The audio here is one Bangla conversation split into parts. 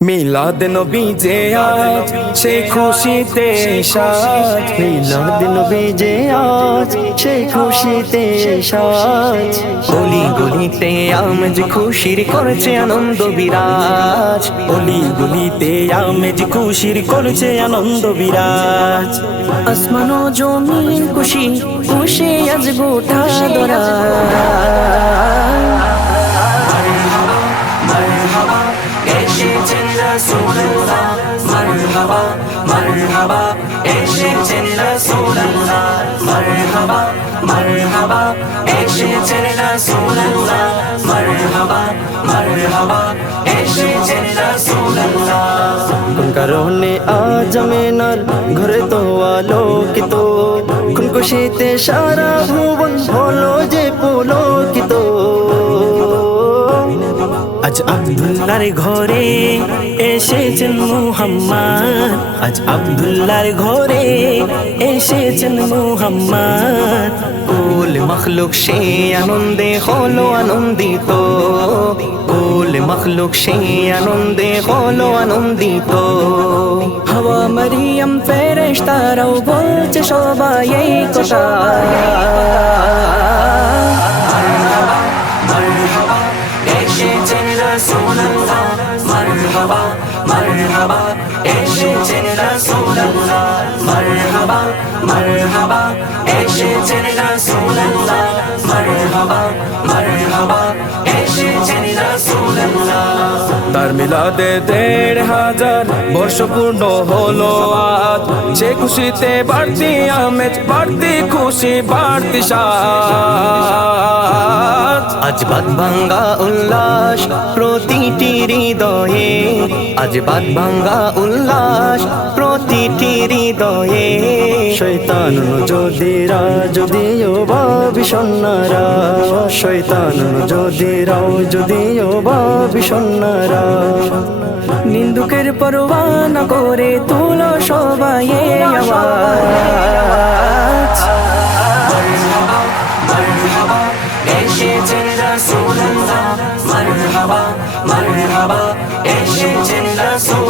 মিলাদ নবী যে আজ সে খুশিতে সাজ। মিলাদ নবী যে আজ সে খুশিতে সাজ। গলি গলিতে আমেজ খুশির করছে আনন্দ বিরাজ। অলি গলিতে আমেজ খুশির করছে আনন্দ বিরাজ। আসমান ও জমিন খুশি খুশি আজ গোটা দরা মারহাবা এসেছেন রাসূলুল্লাহ মারহাবা মারহাবা এসেছেন রাসূলুল্লাহ কোন কারণে আজ আমেনার ঘরে তো আলোকিত কোন খুশিতে সারা ভুবন হলো যে পুলকিত আজ আব্দুল্লাহর ঘরে এসেছেন মুহাম্মদ। আজ আব্দুল্লাহর ঘরে এসেছেন মুহাম্মদ। কুল মখলুক সে আনন্দে হলো আনন্দিত। কুল মখলুক সে আনন্দে হলো আনন্দিত। হাওয়া মারিয়াম ফেরেশতারাও বলছে সবাই কথা। মারহাবা মারহাবা এসেছেন রাসূলুল্লাহ মারহাবা মারহাবা এসেছেন রাসূলুল্লাহ মারহাবা মারহাবা এসেছেন রাসূলুল্লাহ তার মিলাদে দেড় হাজার বর্ষ পূর্ণ হলো আজ। সে খুশিতে বাড়তি আমেজ, বাড়তি খুশি, বাড়তি সাজ। আজ বাদ ভাঙ্গা উল্লাস প্রতিটি হৃদয়ে। আজ বাদ ভাঙ্গা উল্লাস প্রতিটি হৃদয়ে। শৈতান যদিরা যদিও বা বিষণ্ণারা শৈতান যদিরাও যদিও বা বিষণ্ণারা নিন্দুকের পরোয়ানা করে তুলো সবাই আওয়াজ।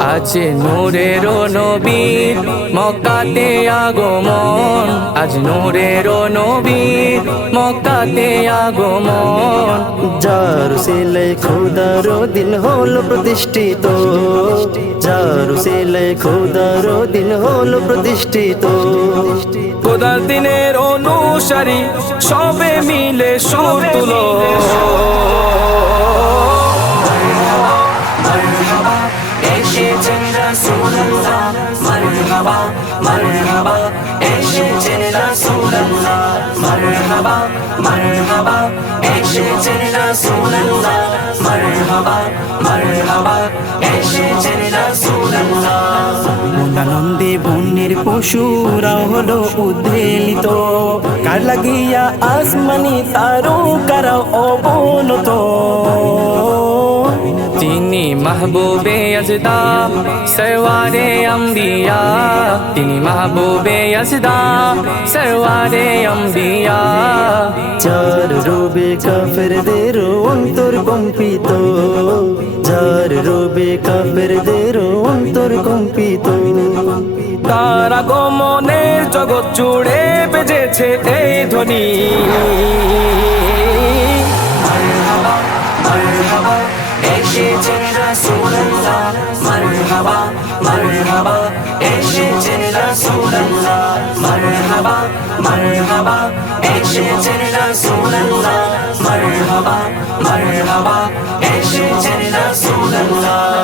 আছে নূরের নবীর মক্কাতে আগমন। আজ নূরের নবীর মক্কাতে আগমন। যার সিলে খোদার দিন হলো প্রতিষ্ঠিত। যার সিলে খোদার দিন হলো প্রতিষ্ঠিত। খোদার দিনের অনুসারী সবে মিলে সুর তুলো। রাসূলুল্লাহ মারহাবা মারহাবা এসেছেন রাসূলুল্লাহ মারহাবা মারহাবা এসেছেন রাসূলুল্লাহ মারহাবা মারহাবা এসেছেন রাসূলুল্লাহ আনন্দে বন্যের পশুরা হলো উদ্বেলিত কার লাগিয়া আসমানি তারকারা অবনত তিনি মাহবুবে আজদা সরওয়ারে আম্বিয়া। তিনি মাহবুবে আজদা সরওয়ারে আম্বিয়া। যার রূপে কাফেরদের অন্তর কম্পিত যার রূপে কাফেরদের অন্তর কম্পিত। তার আগমনের জগৎ জুড়ে বেজেছে এই ধ্বনি। এসেছেন রাসূলুল্লাহ মারহাবা মারহাবা এসেছেন রাসূলুল্লাহ মারহাবা মারহাবা এসেছেন রাসূলুল্লাহ